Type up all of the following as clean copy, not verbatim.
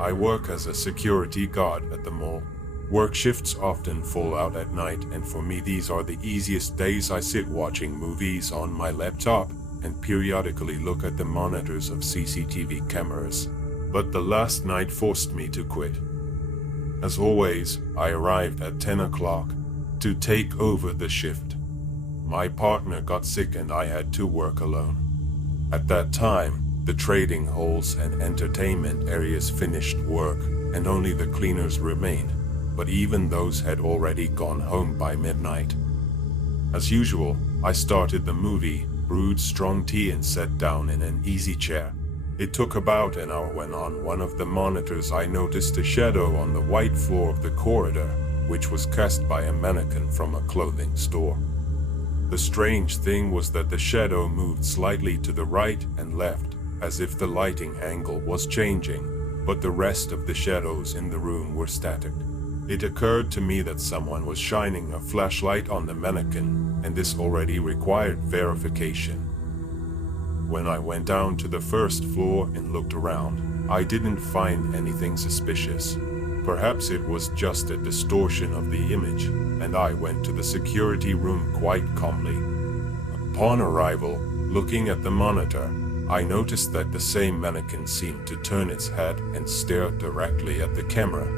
I work as a security guard at the mall. Work shifts often fall out at night, and for me these are the easiest days. I sit watching movies on my laptop and periodically look at the monitors of CCTV cameras. But the last night forced me to quit. As always, I arrived at 10 o'clock to take over the shift. My partner got sick and I had to work alone. At that time, the trading halls and entertainment areas finished work, and only the cleaners remained, but even those had already gone home by midnight. As usual, I started the movie, brewed strong tea and sat down in an easy chair. It took about an hour when on one of the monitors I noticed a shadow on the white floor of the corridor, which was cast by a mannequin from a clothing store. The strange thing was that the shadow moved slightly to the right and left, as if the lighting angle was changing, but the rest of the shadows in the room were static. It occurred to me that someone was shining a flashlight on the mannequin, and this already required verification. When I went down to the first floor and looked around, I didn't find anything suspicious. Perhaps it was just a distortion of the image, and I went to the security room quite calmly. Upon arrival, looking at the monitor, I noticed that the same mannequin seemed to turn its head and stare directly at the camera.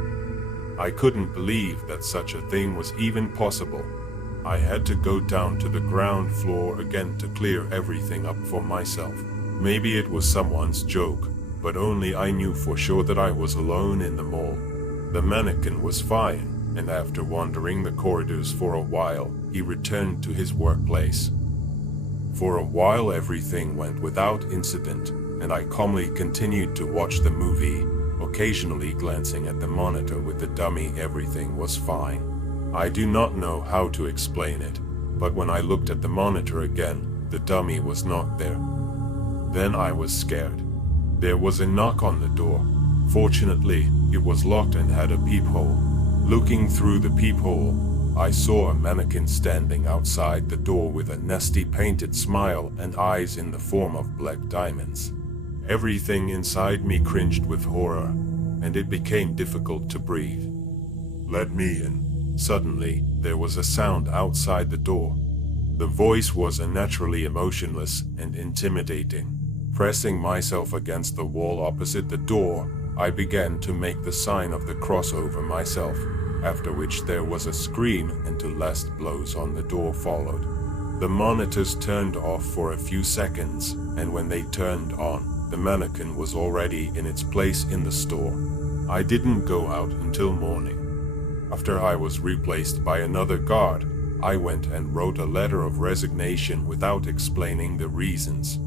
I couldn't believe that such a thing was even possible. I had to go down to the ground floor again to clear everything up for myself. Maybe it was someone's joke, but only I knew for sure that I was alone in the mall. The mannequin was fine, and after wandering the corridors for a while, he returned to his workplace. For a while everything went without incident, and I calmly continued to watch the movie, occasionally glancing at the monitor with the dummy. Everything was fine. I do not know how to explain it, but when I looked at the monitor again, the dummy was not there. Then I was scared. There was a knock on the door. Fortunately, it was locked and had a peephole. Looking through the peephole, I saw a mannequin standing outside the door with a nasty painted smile and eyes in the form of black diamonds. Everything inside me cringed with horror, and it became difficult to breathe. "Let me in." Suddenly, there was a sound outside the door. The voice was unnaturally emotionless and intimidating. Pressing myself against the wall opposite the door, I began to make the sign of the cross over myself, after which there was a scream and two last blows on the door followed. The monitors turned off for a few seconds, and when they turned on, the mannequin was already in its place in the store. I didn't go out until morning. After I was replaced by another guard, I went and wrote a letter of resignation without explaining the reasons.